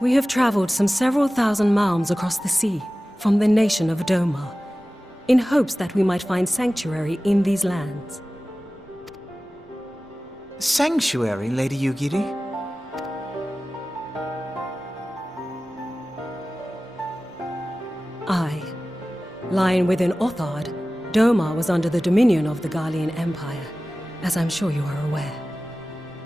We have traveled some several thousand miles across the sea, from the nation of Doma, in hopes that we might find sanctuary in these lands. Sanctuary, Lady Yugiri? Aye. Lying within Othard, Doma was under the dominion of the Garlean Empire, as I'm sure you are aware.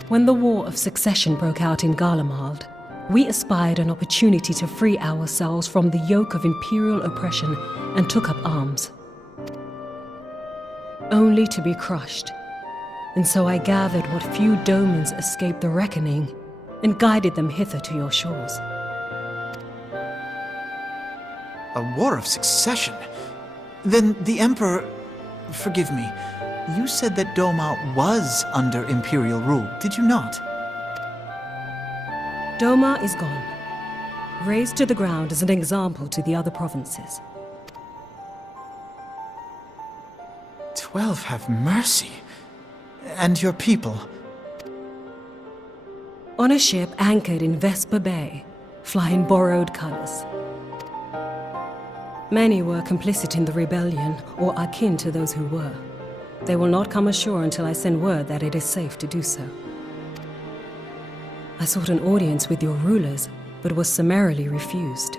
When the War of Succession broke out in Garlemald, we espied an opportunity to free ourselves from the yoke of imperial oppression and took up arms. Only to be crushed. And so I gathered what few Domans escaped the reckoning and guided them hither to your shores. A war of succession? Then the Emperor... Forgive me. You said that Doma was under Imperial rule, did you not? Doma is gone. Razed to the ground as an example to the other provinces. 12 have mercy. And your people? On a ship anchored in Vesper Bay, flying borrowed colors. Many were complicit in the rebellion, or akin to those who were. They will not come ashore until I send word that it is safe to do so. I sought an audience with your rulers, but was summarily refused.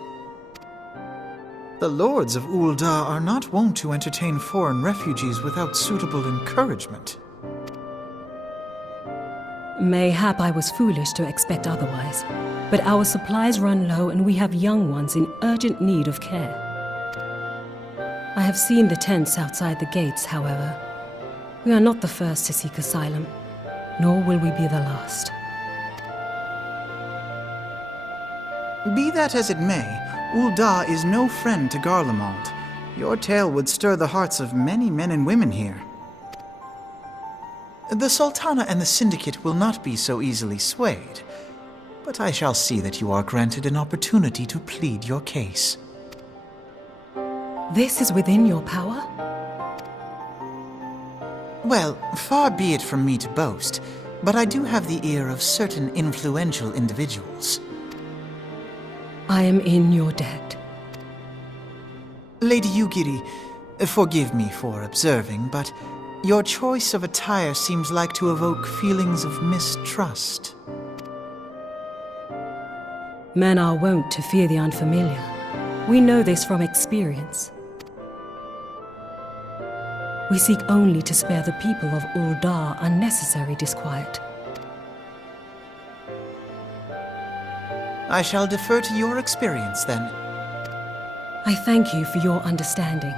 The lords of Ul'dah are not wont to entertain foreign refugees without suitable encouragement. Mayhap I was foolish to expect otherwise, but our supplies run low and we have young ones in urgent need of care. I have seen the tents outside the gates, however. We are not the first to seek asylum, nor will we be the last. Be that as it may, Ul'dah is no friend to Garlemald. Your tale would stir the hearts of many men and women here. The Sultana and the Syndicate will not be so easily swayed, but I shall see that you are granted an opportunity to plead your case. This is within your power? Well, far be it from me to boast, but I do have the ear of certain influential individuals. I am in your debt. Lady Yugiri, forgive me for observing, but your choice of attire seems like to evoke feelings of mistrust. Men are wont to fear the unfamiliar. We know this from experience. We seek only to spare the people of Ul'dah unnecessary disquiet. I shall defer to your experience, then. I thank you for your understanding.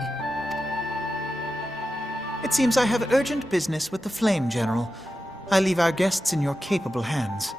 It seems I have urgent business with the Flame General. I leave our guests in your capable hands.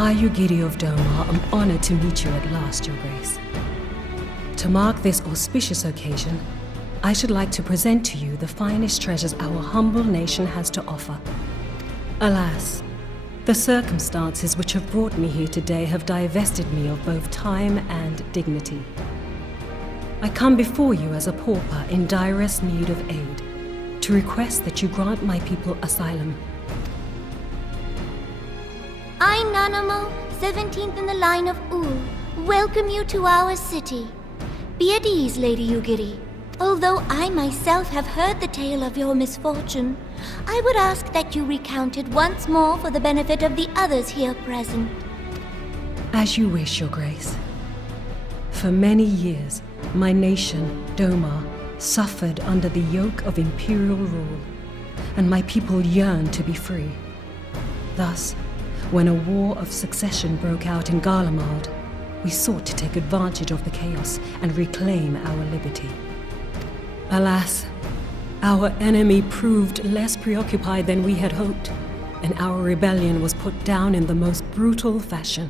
I, Yugiri of Domar, am honored to meet you at last, Your Grace. To mark this auspicious occasion, I should like to present to you the finest treasures our humble nation has to offer. Alas, the circumstances which have brought me here today have divested me of both time and dignity. I come before you as a pauper in direst need of aid, to request that you grant my people asylum. I, Nanamo, 17th in the line of Ul, welcome you to our city. Be at ease, Lady Yugiri. Although I myself have heard the tale of your misfortune, I would ask that you recount it once more for the benefit of the others here present. As you wish, Your Grace. For many years, my nation, Domar, suffered under the yoke of imperial rule, and my people yearned to be free. Thus, when a war of succession broke out in Garlemald, we sought to take advantage of the chaos and reclaim our liberty. Alas, our enemy proved less preoccupied than we had hoped, and our rebellion was put down in the most brutal fashion.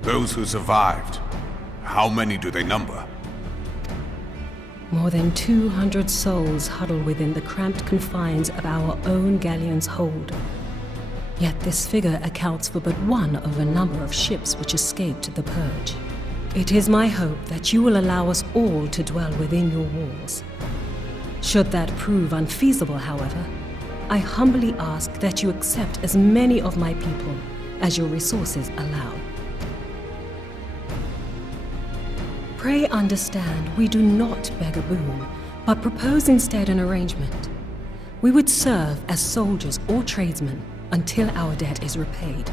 Those who survived, how many do they number? More than 200 souls huddle within the cramped confines of our own galleon's hold. Yet this figure accounts for but one of a number of ships which escaped the purge. It is my hope that you will allow us all to dwell within your walls. Should that prove unfeasible, however, I humbly ask that you accept as many of my people as your resources allow. Pray understand, we do not beg a boon, but propose instead an arrangement. We would serve as soldiers or tradesmen until our debt is repaid.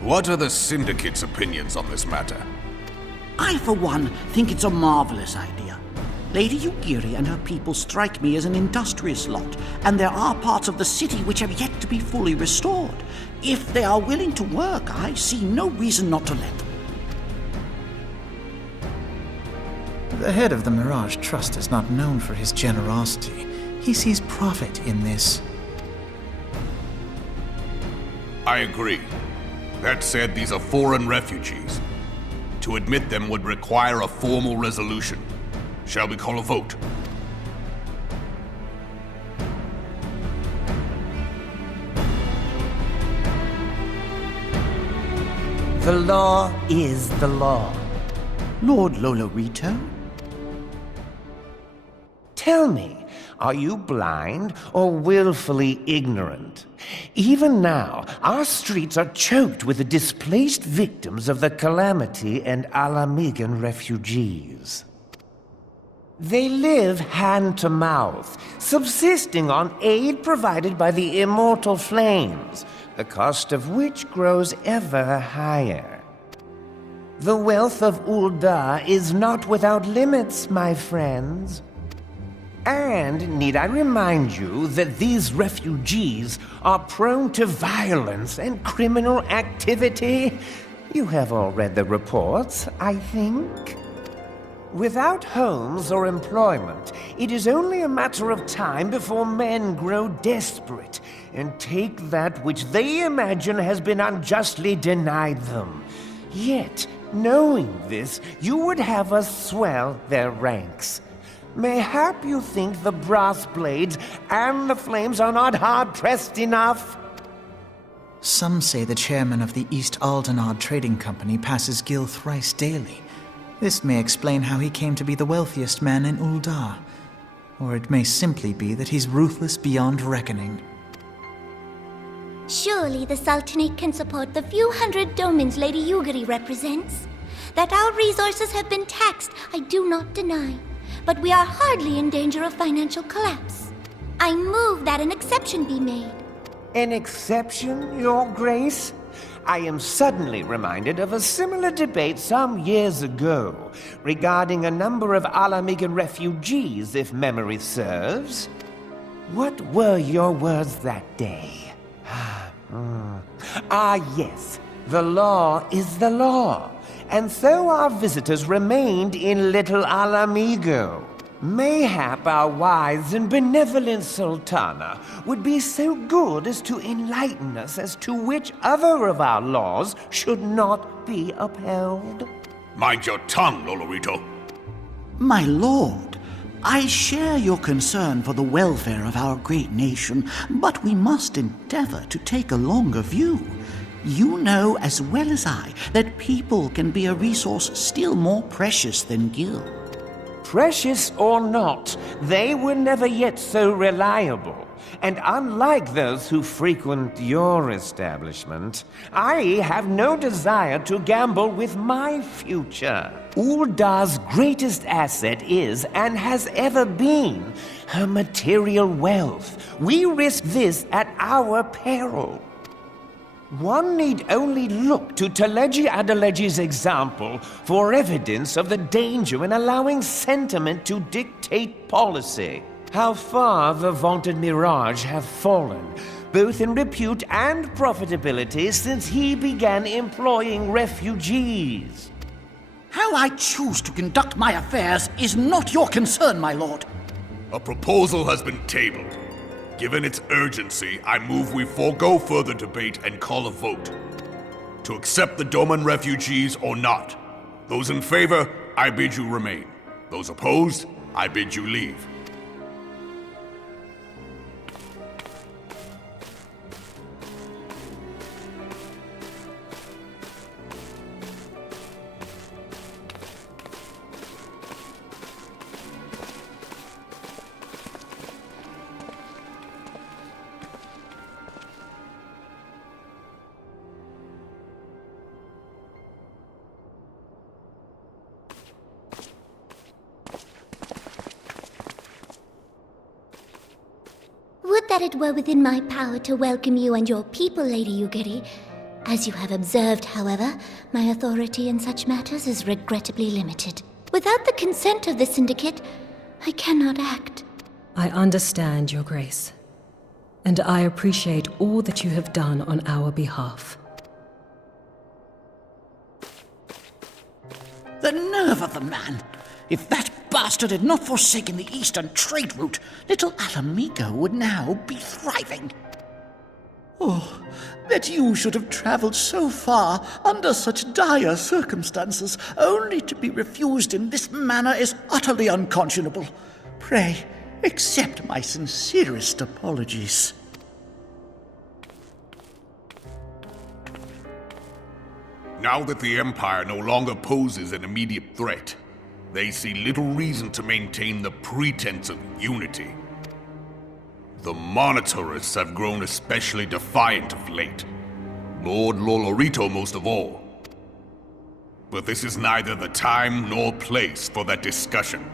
What are the Syndicate's opinions on this matter? I, for one, think it's a marvelous idea. Lady Yugiri and her people strike me as an industrious lot, and there are parts of the city which have yet to be fully restored. If they are willing to work, I see no reason not to let them. The head of the Mirage Trust is not known for his generosity. He sees profit in this. I agree. That said, these are foreign refugees. To admit them would require a formal resolution. Shall we call a vote? The law is the law. Lord Lolorito? Tell me, are you blind or willfully ignorant? Even now, our streets are choked with the displaced victims of the Calamity and Alamigan refugees. They live hand to mouth, subsisting on aid provided by the immortal flames, the cost of which grows ever higher. The wealth of Ul'dah is not without limits, my friends. And need I remind you that these refugees are prone to violence and criminal activity? You have all read the reports, I think. Without homes or employment, it is only a matter of time before men grow desperate and take that which they imagine has been unjustly denied them. Yet, knowing this, you would have us swell their ranks. Mayhap you think the brass blades and the flames are not hard-pressed enough? Some say the chairman of the East Aldenard Trading Company passes Gil thrice daily. This may explain how he came to be the wealthiest man in Ul'dah. Or it may simply be that he's ruthless beyond reckoning. Surely the Sultanate can support the few hundred domins Lady Yugiri represents. That our resources have been taxed, I do not deny. But we are hardly in danger of financial collapse. I move that an exception be made. An exception, Your Grace? I am suddenly reminded of a similar debate some years ago regarding a number of Alamigan refugees, if memory serves. What were your words that day? Yes. The law is the law. And so our visitors remained in Little Alamigo. Mayhap our wise and benevolent Sultana would be so good as to enlighten us as to which other of our laws should not be upheld. Mind your tongue, Lolorito. My lord, I share your concern for the welfare of our great nation, but we must endeavor to take a longer view. You know as well as I that people can be a resource still more precious than gil. Precious or not, they were never yet so reliable. And unlike those who frequent your establishment, I have no desire to gamble with my future. Uldar's greatest asset is, and has ever been, her material wealth. We risk this at our peril. One need only look to Teleji Adeleji's example for evidence of the danger in allowing sentiment to dictate policy. How far the vaunted Mirage have fallen, both in repute and profitability, since he began employing refugees. How I choose to conduct my affairs is not your concern, my lord. A proposal has been tabled. Given its urgency, I move we forego further debate and call a vote. To accept the Doman refugees or not. Those in favor, I bid you remain. Those opposed, I bid you leave. Would that it were within my power to welcome you and your people, Lady Yugiri. As you have observed, however, my authority in such matters is regrettably limited. Without the consent of the Syndicate, I cannot act. I understand, Your Grace. And I appreciate all that you have done on our behalf. The nerve of the man! If that bastard had not forsaken the eastern trade route, little Alamigo would now be thriving. Oh, that you should have traveled so far under such dire circumstances, only to be refused in this manner is utterly unconscionable. Pray, accept my sincerest apologies. Now that the Empire no longer poses an immediate threat, they see little reason to maintain the pretense of unity. The Monitorists have grown especially defiant of late. Lord Lolorito most of all. But this is neither the time nor place for that discussion.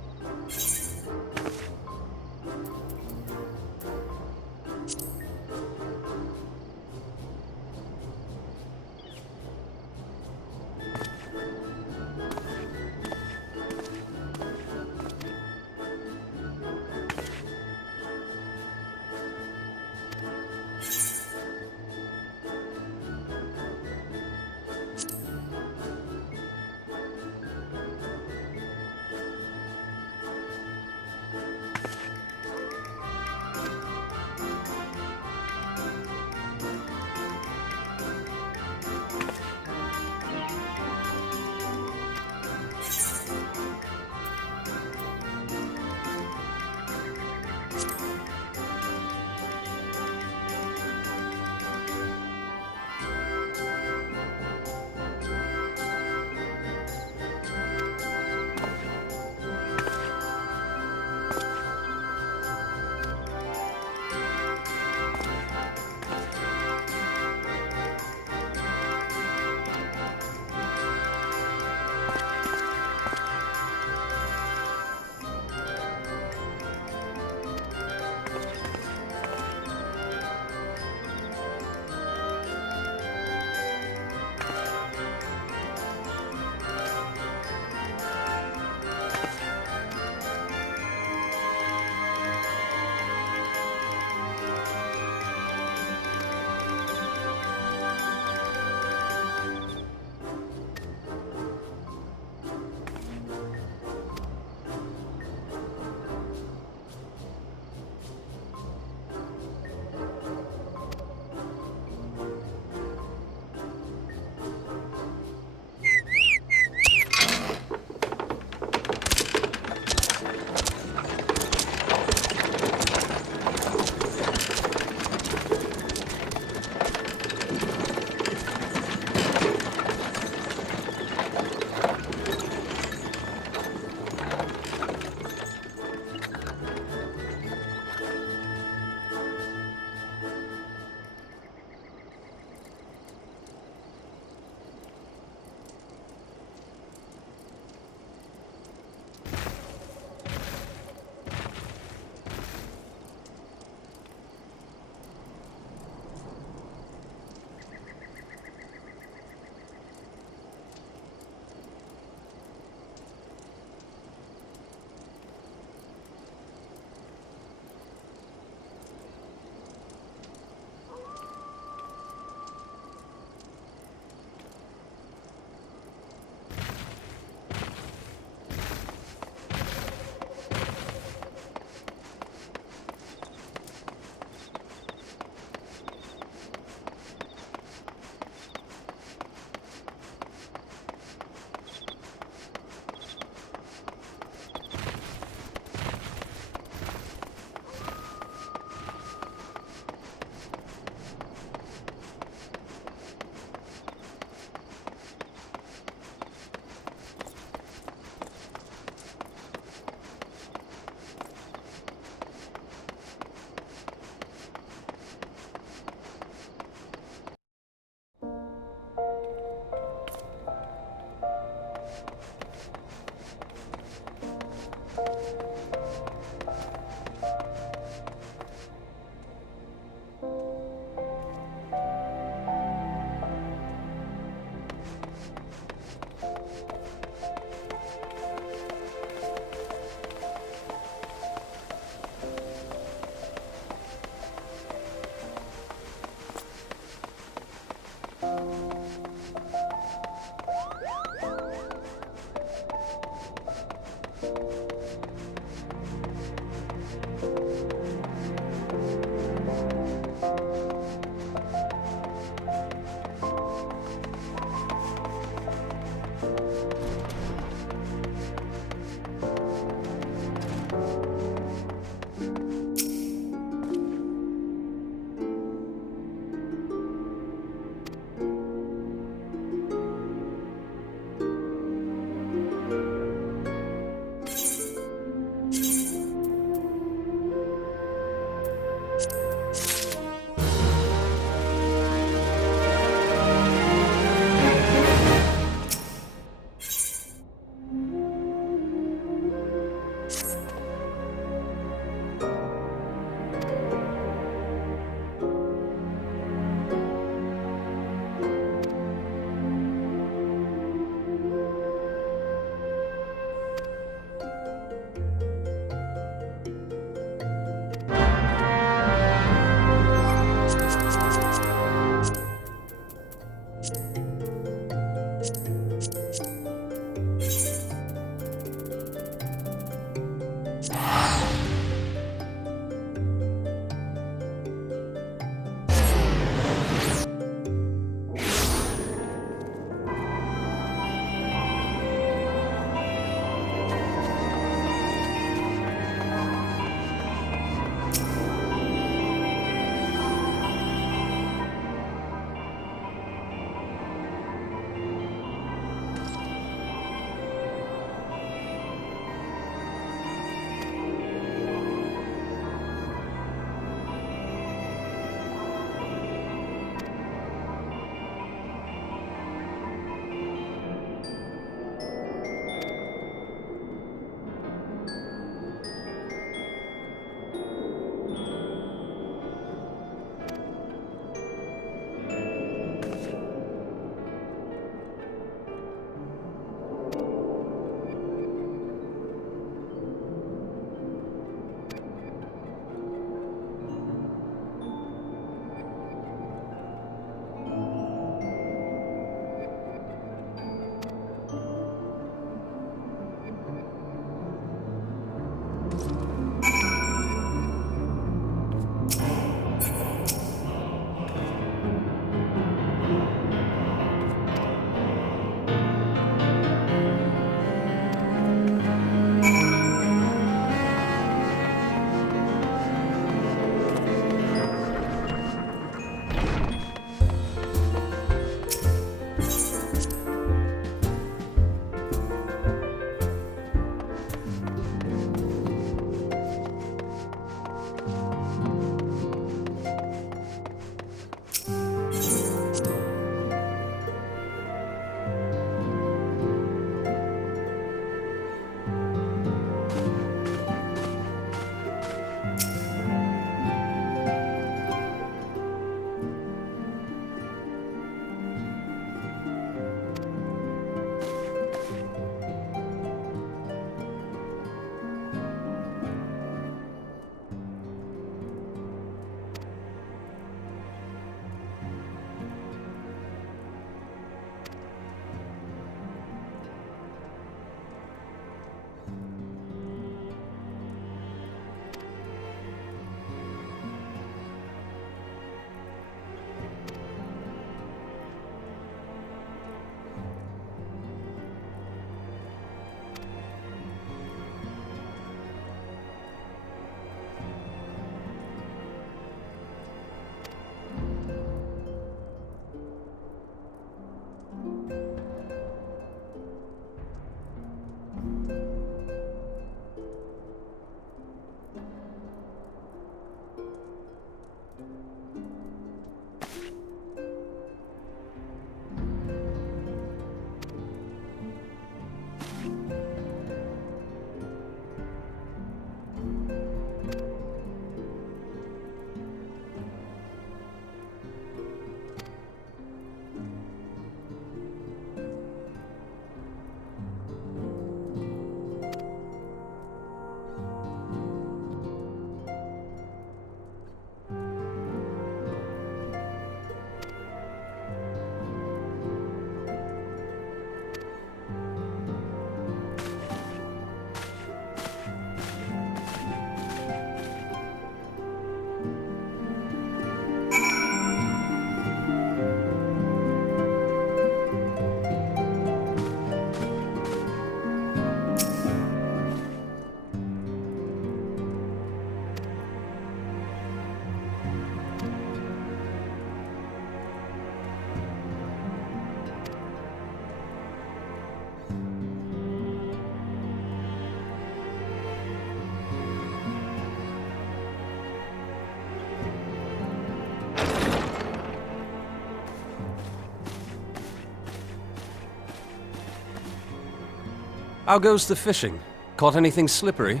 How goes the fishing? Caught anything slippery?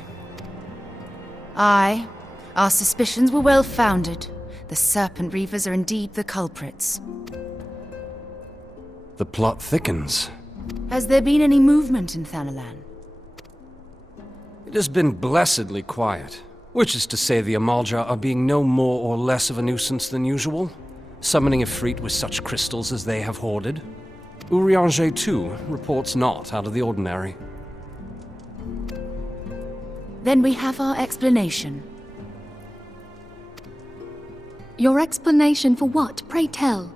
Aye. Our suspicions were well founded. The Serpent Reavers are indeed the culprits. The plot thickens. Has there been any movement in Thanalan? It has been blessedly quiet, which is to say the Amalja are being no more or less of a nuisance than usual, summoning Ifrit with such crystals as they have hoarded. Urianger, too, reports not out of the ordinary. Then we have our explanation. Your explanation for what, pray tell?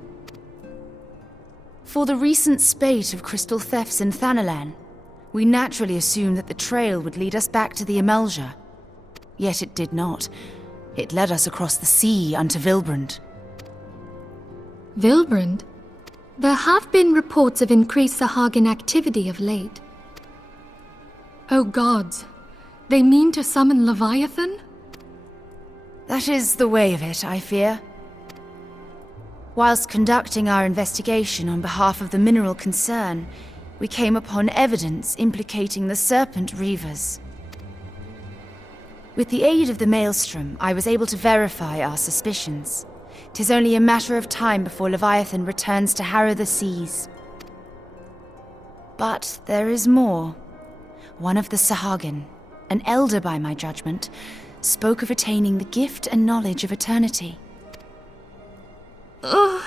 For the recent spate of crystal thefts in Thanalan, we naturally assumed that the trail would lead us back to the Amalja. Yet it did not. It led us across the sea unto Vilbrand. Vilbrand? There have been reports of increased Sahagin activity of late. Oh gods, they mean to summon Leviathan? That is the way of it, I fear. Whilst conducting our investigation on behalf of the mineral concern, we came upon evidence implicating the Serpent Reavers. With the aid of the Maelstrom, I was able to verify our suspicions. 'Tis only a matter of time before Leviathan returns to harrow the seas. But there is more. One of the Sahagin, an elder by my judgment, spoke of attaining the gift and knowledge of eternity. Ugh.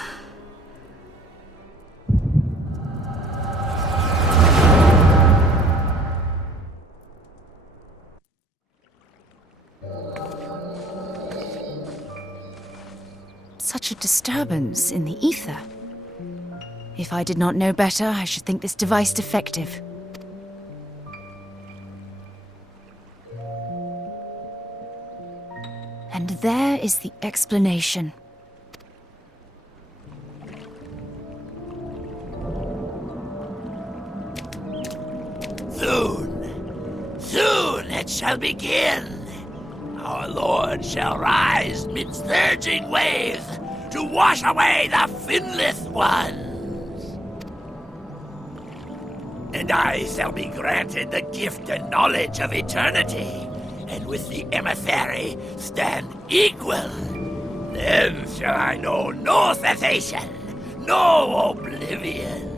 Such a disturbance in the ether. If I did not know better, I should think this device defective. And there is the explanation. Soon it shall begin. Our Lord shall rise midst surging waves to wash away the finless ones. And I shall be granted the gift and knowledge of eternity, and with the emissary stand equal. Then shall I know no cessation, no oblivion.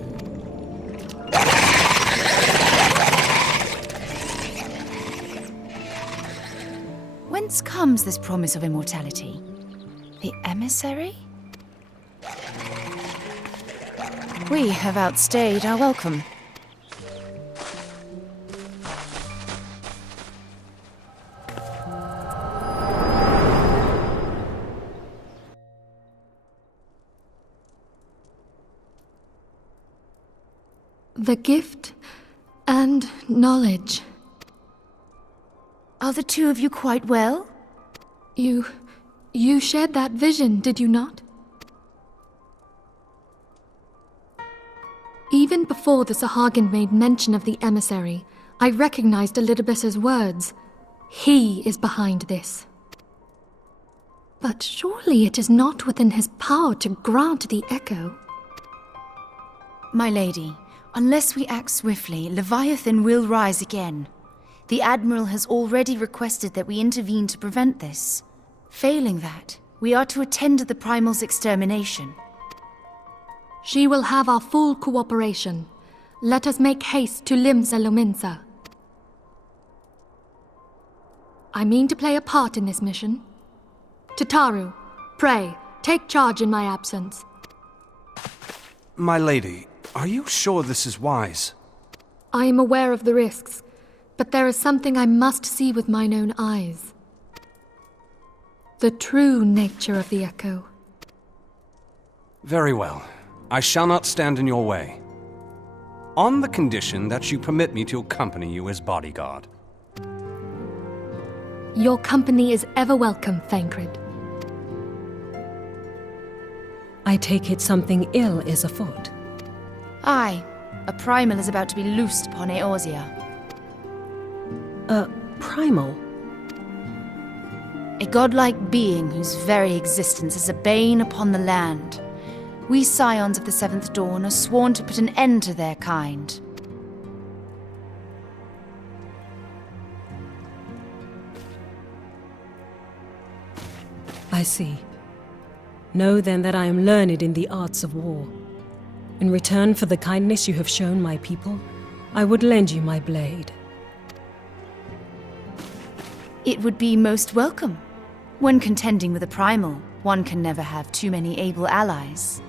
Whence comes this promise of immortality? The emissary? We have outstayed our welcome. The gift and knowledge. Are the two of you quite well? You shared that vision, did you not? Even before the Sahagin made mention of the emissary, I recognized Elidibus's words. He is behind this. But surely it is not within his power to grant the echo. My lady, unless we act swiftly, Leviathan will rise again. The Admiral has already requested that we intervene to prevent this. Failing that, we are to attend to the Primal's extermination. She will have our full cooperation. Let us make haste to Limsa Lominsa. I mean to play a part in this mission. Tataru, pray, take charge in my absence. My lady, are you sure this is wise? I am aware of the risks, but there is something I must see with mine own eyes. The true nature of the echo. Very well. I shall not stand in your way. On the condition that you permit me to accompany you as bodyguard. Your company is ever welcome, Thancred. I take it something ill is afoot. Aye, a Primal is about to be loosed upon Eorzea. A primal? A godlike being whose very existence is a bane upon the land. We scions of the Seventh Dawn are sworn to put an end to their kind. I see. Know then that I am learned in the arts of war. In return for the kindness you have shown my people, I would lend you my blade. It would be most welcome. When contending with a primal, one can never have too many able allies.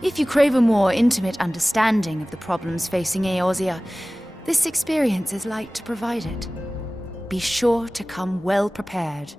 If you crave a more intimate understanding of the problems facing Eorzea, this experience is like to provide it. Be sure to come well prepared.